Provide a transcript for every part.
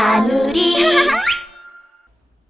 아누리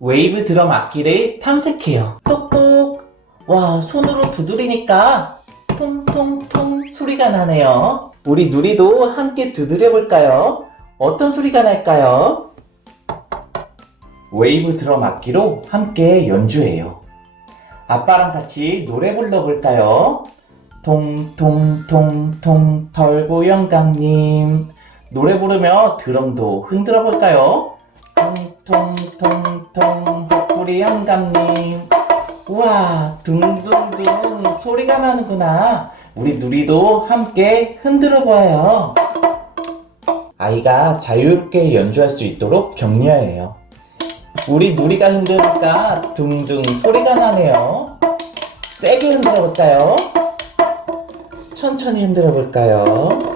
웨이브 드럼 악기를 탐색해요. 똑똑. 와, 손으로 두드리니까 통통통 소리가 나네요. 우리 누리도 함께 두드려 볼까요? 어떤 소리가 날까요? 웨이브 드럼 악기로 함께 연주해요. 아빠랑 같이 노래 불러볼까요? 통통통통 털보 영감님 노래 부르며 드럼도 흔들어 볼까요? 통통통통 헛구리 영감님 우와 둥둥둥 소리가 나는구나 우리 누리도 함께 흔들어 보아요 아이가 자유롭게 연주할 수 있도록 격려해요 우리 누리가 흔드니까 둥둥 소리가 나네요 세게 흔들어 볼까요? 천천히 흔들어 볼까요?